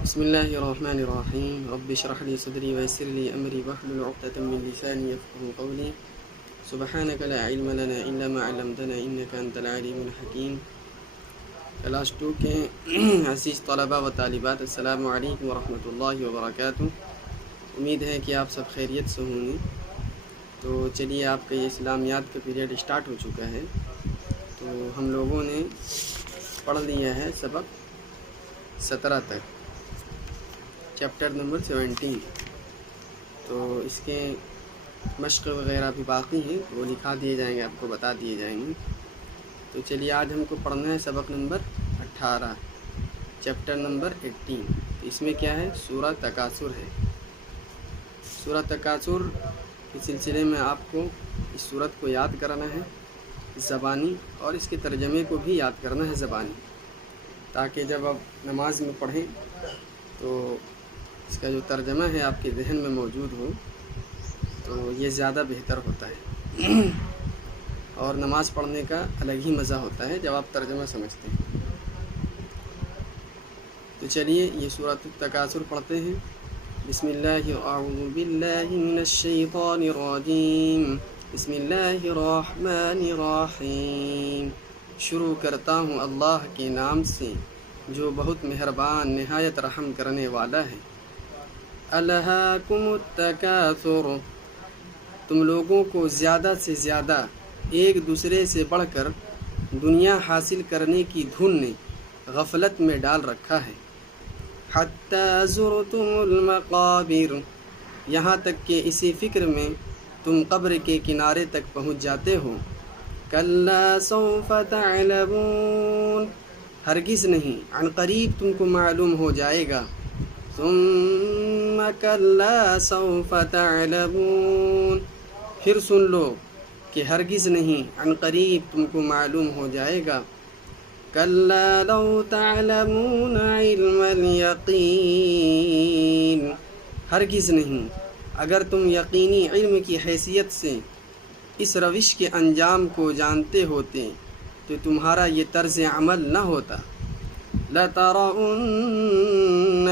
بسم الله الرحمن الرحيم رب اشرح لي صدري ويسر لي أمري واحلل عقدة من لساني يفقهوا قولي سبحانك لا علم لنا إلا ما علمتنا إنك أنت العليم الحكيم. کلاس 2 کے عزیز طلباء و طالبات، السلام علیکم ورحمۃ اللہ وبرکاتہ. امید ہے کہ آپ سب خیریت سے ہوں گے. تو چلیے، آپ کا یہ اسلامیات کا پیریڈ اسٹارٹ ہو چکا ہے. تو ہم لوگوں نے پڑھ لیا ہے سبق 17 تک، چیپٹر نمبر 17. تو اس کے مشق وغیرہ بھی باقی ہیں، وہ لکھا دیے جائیں گے، آپ کو بتا دیے جائیں گے. تو چلیے، آج ہم کو پڑھنا ہے سبق نمبر 18، چیپٹر نمبر 18. تو اس میں کیا ہے؟ سورہ تکاثر ہے. سورہ تکاثر کے سلسلے میں آپ کو اس سورت کو یاد کرنا ہے زبانی، اور اس کے ترجمے کو بھی یاد کرنا ہے زبانی، تاکہ جب آپ نماز میں پڑھیں تو اس کا جو ترجمہ ہے آپ کے ذہن میں موجود ہو، تو یہ زیادہ بہتر ہوتا ہے. اور نماز پڑھنے کا الگ ہی مزہ ہوتا ہے جب آپ ترجمہ سمجھتے ہیں. تو چلیے، یہ سورۃ التکاثر پڑھتے ہیں. بسم اللہ، اعوذ باللہ من الشیطان الرجیم، بسم اللہ الرحمن الرحیم. شروع کرتا ہوں اللہ کے نام سے جو بہت مہربان نہایت رحم کرنے والا ہے. الہاکم التکاثر، تم لوگوں کو زیادہ سے زیادہ ایک دوسرے سے بڑھ کر دنیا حاصل کرنے کی دھن نے غفلت میں ڈال رکھا ہے. حتی زرتم المقابر، یہاں تک کہ اسی فکر میں تم قبر کے کنارے تک پہنچ جاتے ہو. کلا سوف تعلمون، ہرگز نہیں، عن قریب تم کو معلوم ہو جائے گا. ثم کلا سوف تعلمون، پھر سن لو کہ ہرگز نہیں، عن قریب تم کو معلوم ہو جائے گا. کلا لو تعلمون علم الیقین، ہرگز نہیں، اگر تم یقینی علم کی حیثیت سے اس روش کے انجام کو جانتے ہوتے تو تمہارا یہ طرز عمل نہ ہوتا. لَتَرَوُنَّ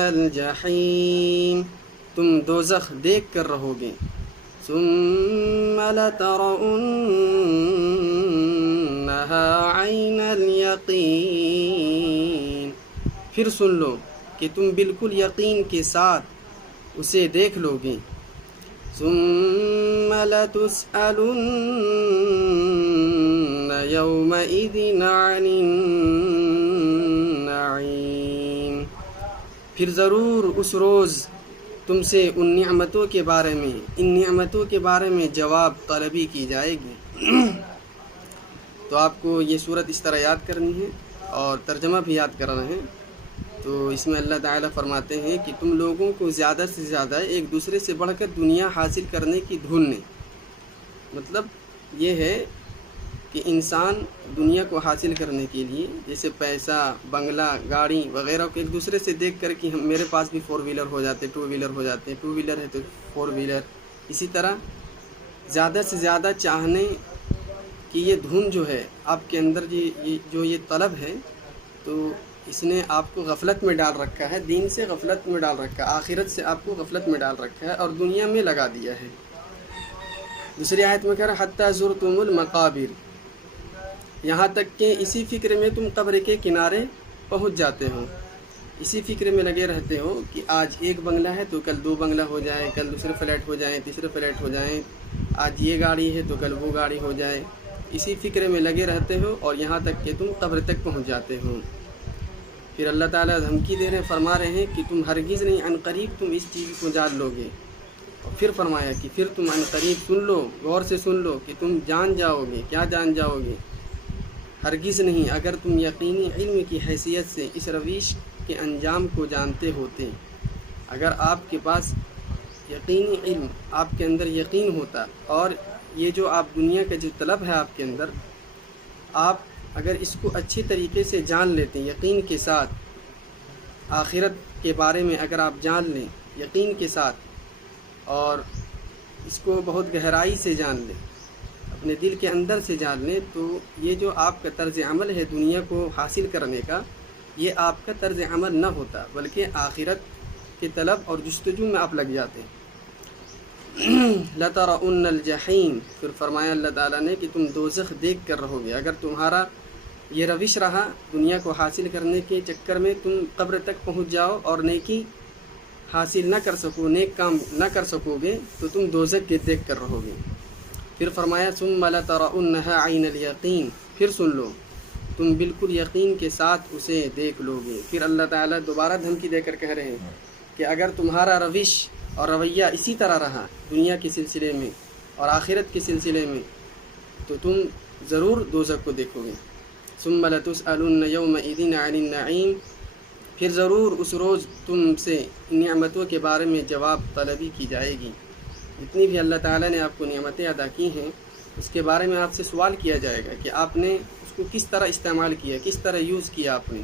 الْجَحِيمَ، تم دوزخ دیکھ کر رہو گے. ثُمَّ لَتَرَوُنَّهَا عَيْنَ الْيَقِينِ، پھر سن لو کہ تم بالکل یقین کے ساتھ اسے دیکھ لو گے. ثُمَّ لَتُسْأَلُنَّ يَوْمَئِذٍ عَنِ النَّعِيمِ، پھر ضرور اس روز تم سے ان نعمتوں کے بارے میں، ان نعمتوں کے بارے میں جواب طلبی کی جائے گی. تو آپ کو یہ صورت اس طرح یاد کرنی ہے اور ترجمہ بھی یاد کرنا ہے. تو اس میں اللہ تعالیٰ فرماتے ہیں کہ تم لوگوں کو زیادہ سے زیادہ ایک دوسرے سے بڑھ کر دنیا حاصل کرنے کی دھن نے، مطلب یہ ہے کہ انسان دنیا کو حاصل کرنے کے لیے جیسے پیسہ، بنگلہ، گاڑی وغیرہ کو ایک دوسرے سے دیکھ کر کہ میرے پاس بھی 4 ویلر ہو جاتے، 2 ویلر ہو جاتے، 2 ویلر ہے تو 4 ویلر، اسی طرح زیادہ سے زیادہ چاہنے کی یہ دھن جو ہے آپ کے اندر، یہ طلب ہے، تو اس نے آپ کو غفلت میں ڈال رکھا ہے، دین سے غفلت میں ڈال رکھا ہے، آخرت سے آپ کو غفلت میں ڈال رکھا ہے اور دنیا میں لگا دیا ہے. دوسری آیت میں کہہ رہا حتی زرتم المقابر، یہاں تک کہ اسی فکر میں تم قبر کے کنارے پہنچ جاتے ہو، اسی فکر میں لگے رہتے ہو کہ آج ایک بنگلہ ہے تو کل 2 بنگلہ ہو جائے، کل دوسرے فلیٹ ہو جائیں، تیسرے فلیٹ ہو جائیں، آج یہ گاڑی ہے تو کل وہ گاڑی ہو جائے. اسی فکر میں لگے رہتے ہو اور یہاں تک کہ تم قبر تک پہنچ جاتے ہو. پھر اللہ تعالیٰ دھمکی دے رہے، فرما رہے ہیں کہ تم ہرگز نہیں، عن قریب تم اس چیز کو جان لو گے. اور پھر فرمایا کہ پھر تم عن قریب سن لو، غور سے سن لو کہ تم جان جاؤ گے. کیا جان جاؤ گے؟ ہرگز نہیں، اگر تم یقینی علم کی حیثیت سے اس روش کے انجام کو جانتے ہوتے. اگر آپ کے پاس یقینی علم، آپ کے اندر یقین ہوتا، اور یہ جو آپ دنیا کا جو طلب ہے آپ کے اندر، آپ اگر اس کو اچھی طریقے سے جان لیتے، یقین کے ساتھ، آخرت کے بارے میں اگر آپ جان لیں یقین کے ساتھ اور اس کو بہت گہرائی سے جان لیں، اپنے دل کے اندر سے جان لیں، تو یہ جو آپ کا طرز عمل ہے دنیا کو حاصل کرنے کا، یہ آپ کا طرز عمل نہ ہوتا، بلکہ آخرت کے طلب اور جستجو میں آپ لگ جاتے ہیں۔ لَتَرَؤُنَّ الْجَحِيمَ، پھر فرمایا اللہ تعالیٰ نے کہ تم دوزخ دیکھ کر رہو گے۔ اگر تمہارا یہ روش رہا دنیا کو حاصل کرنے کے چکر میں تم قبر تک پہنچ جاؤ اور نیکی حاصل نہ کر سکو، نیک کام نہ کر سکو گے، تو تم دوزخ کے دیکھ کر رہو گے۔ پھر فرمایا ثُمَّ لَتَرَؤُنَّهَا عَيْنَ الْيَقِينِ، پھر سن لو تم بالکل یقین کے ساتھ اسے دیکھ لو گے۔ پھر اللہ تعالیٰ دوبارہ دھمکی دے کر کہہ رہے ہیں کہ اگر تمہارا روش اور رویہ اسی طرح رہا دنیا کے سلسلے میں اور آخرت کے سلسلے میں تو تم ضرور دوزخ کو دیکھو گے۔ ثُمَّ لَتُسْأَلُنَّ يَوْمَئِذٍ عَنِ النَّعِيمِ، پھر ضرور اس روز تم سے نعمتوں کے بارے میں جواب طلبی کی جائے گی۔ جتنی بھی اللہ تعالیٰ نے آپ کو نعمتیں عطا کی ہیں اس کے بارے میں آپ سے سوال کیا جائے گا کہ آپ نے اس کو کس طرح استعمال کیا، کس طرح یوز کیا آپ نے،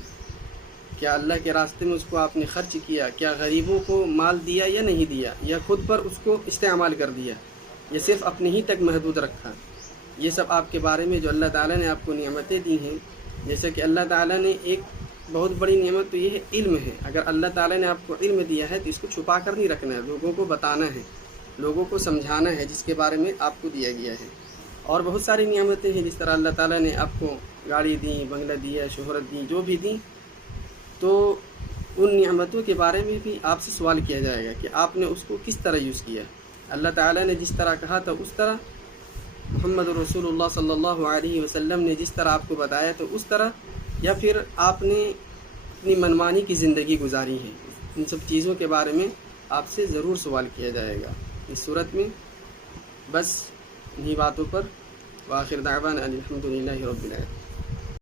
کیا اللہ کے راستے میں اس کو آپ نے خرچ کیا، کیا غریبوں کو مال دیا یا نہیں دیا، یا خود پر اس کو استعمال کر دیا، یا صرف اپنے ہی تک محدود رکھا۔ یہ سب آپ کے بارے میں جو اللہ تعالیٰ نے آپ کو نعمتیں دی ہیں، جیسا کہ اللہ تعالیٰ نے ایک بہت بڑی نعمت تو یہ ہے علم ہے۔ اگر اللہ تعالیٰ نے آپ کو علم دیا ہے تو اس کو چھپا کر نہیں رکھنا ہے، لوگوں کو بتانا ہے، لوگوں کو سمجھانا ہے جس کے بارے میں آپ کو دیا گیا ہے۔ اور بہت ساری نعمتیں ہیں، جس طرح اللہ تعالیٰ نے آپ کو گاڑی دی، بنگلہ دیا، شہرت دی، جو بھی دی، تو ان نعمتوں کے بارے میں بھی آپ سے سوال کیا جائے گا کہ آپ نے اس کو کس طرح یوز کیا۔ اللہ تعالیٰ نے جس طرح کہا تھا اس طرح، محمد رسول اللہ صلی اللہ علیہ وسلم نے جس طرح آپ کو بتایا تو اس طرح، یا پھر آپ نے اپنی منمانی کی زندگی گزاری ہے۔ ان سب چیزوں کے بارے میں آپ سے ضرور سوال کیا جائے گا۔ اس صورت میں بس انہی باتوں پر وآخر دعوانا الحمد للہ رب العالمین۔